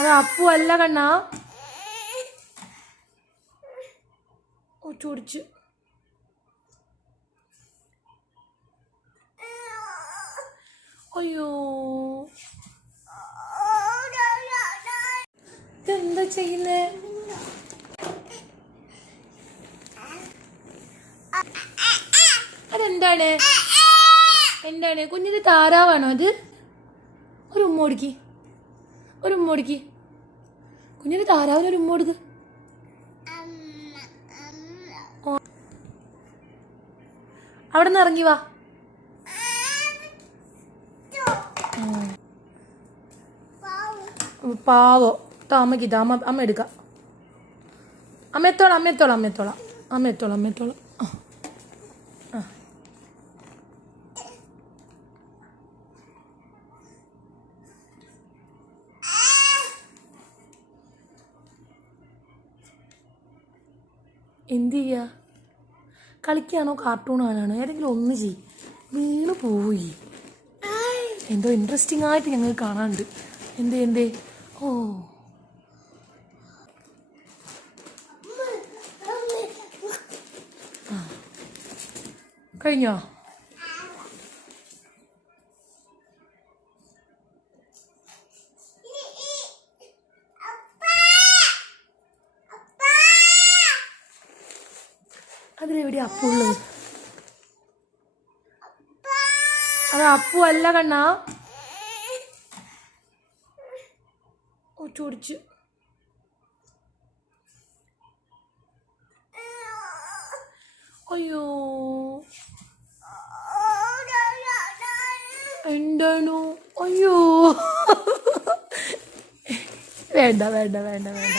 അത് അപ്പു അല്ല കണ്ണാ. ചൊടിച്ച് അയ്യോ. ഇതെന്താ ചെയ്യുന്നേ? അതെന്താണ്? എന്താണ്? കുഞ്ഞിന് താറാവാണോ അത്? ഒരു ഉമ്മ ഒരു ഉമ്മ കൊടുക്കി കുഞ്ഞിന് താറാവിന് ഒരു ഉമ്മ കൊടുക്ക്. അവിടെ നിന്ന് ഇറങ്ങി വാ. പാവോ. അമ്മയ്ക്ക് ഇതാ. അമ്മ അമ്മ എടുക്കാം. അമ്മ എത്തോളാം അമ്മ എത്തോളാം അമ്മ എത്തോളാം അമ്മ എത്തോളാം അമ്മ എത്തോളാം ആ. എന്ത് ചെയ്യാ കളിക്കുകയാണോ കാർട്ടൂൺ കാണാനോ ഏതെങ്കിലും ഒന്ന് ചെയ് വീണ് പോയി. എന്തോ ഇൻട്രസ്റ്റിംഗ് ആയിട്ട് ഞങ്ങൾ കാണാനുണ്ട്. എന്തേ എന്തേ? ഓ. കഴിഞ്ഞോ? അതിലെവിടെ അപ്പു ഉള്ളത്? അത് അപ്പു അല്ല കണ്ണാ. ഓ ചൊടിച്ച് അയ്യോ. എന്താണു? അയ്യോ. വേണ്ട വേണ്ട വേണ്ട വേണ്ട.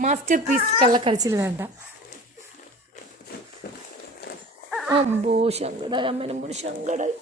മാസ്റ്റർ പീസ് കള്ളക്കരച്ചിൽ വേണ്ട. അമ്പോ ശങ്കടായി അമ്മനും കൂടി ശങ്കടായി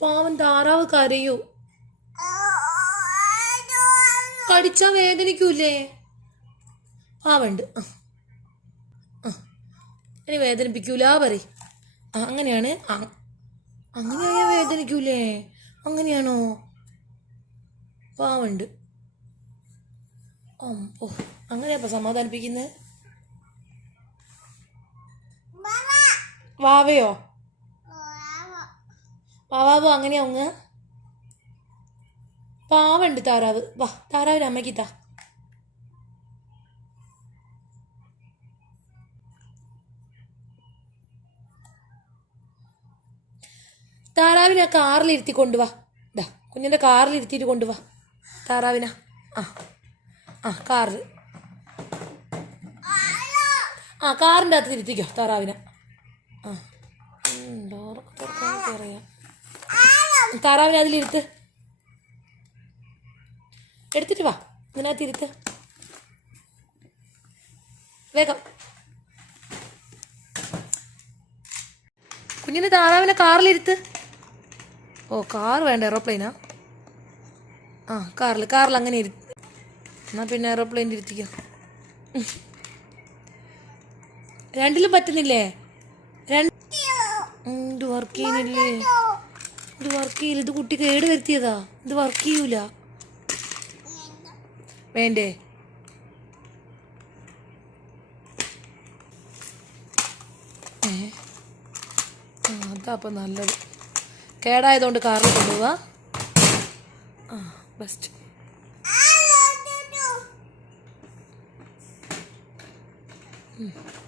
പാവം താറാവ് കരയൂ? കടിച്ചാ വേദനിക്കൂലേ പാവണ്ട്. ഇനി വേദനിപ്പിക്കൂല പറ അങ്ങനെയാണ്. അങ്ങനെയാ വേദനിക്കൂലേ? അങ്ങനെയാണോ? പാവണ്ട് ഓ അങ്ങനെയപ്പ സമാധാനിപ്പിക്കുന്നത് വാവയോ? വാവാവോ അങ്ങനെയാ ഉങ്ങ? പാവണ്ട് താറാവ്. വാ താറാവിന് അമ്മയ്ക്ക് താ താറാവിനെ ആ കാറിലിരുത്തി കൊണ്ടുവാ. ദാ കുഞ്ഞിന്റെ കാറിലിരുത്തിയിട്ട് കൊണ്ടുവാ. താറാവിനാ. ആ ആ കാറിൽ ആ കാറിന്റെ അകത്ത് ഇരുത്തിക്കോ താറാവിനെ. ആ താറാവിനെ അതിലിരുത്ത്. എടുത്തിട്ട് വാ. ഇതിനകത്ത് ഇരുത്ത്. വേഗം. കുഞ്ഞിന് താറാവിനെ കാറിലിരുത്ത്. ഓ കാർ വേണ്ട എറോപ്ലെയിനാ ആ. കാറിൽ കാറിൽ അങ്ങനെ ഇരു എന്നാ പിന്നെ എറോപ്ലെയിനിൽ ഇരുത്തിക്ക. രണ്ടിലും പറ്റുന്നില്ലേ? രണ്ട് ഇത് വർക്ക് ചെയ്യുന്നില്ലേ? ഇത് വർക്ക് ചെയ്യില്ല ഇത് കുട്ടി കേട് വരുത്തിയതാ. ഇത് വർക്ക് ചെയ്യൂല. വേണ്ടേ? അതാ അപ്പം നല്ലത്. കേടായതുകൊണ്ട് കാറിൽ കൊണ്ടുപോവാ. ആ ബെസ്റ്റ് Mm.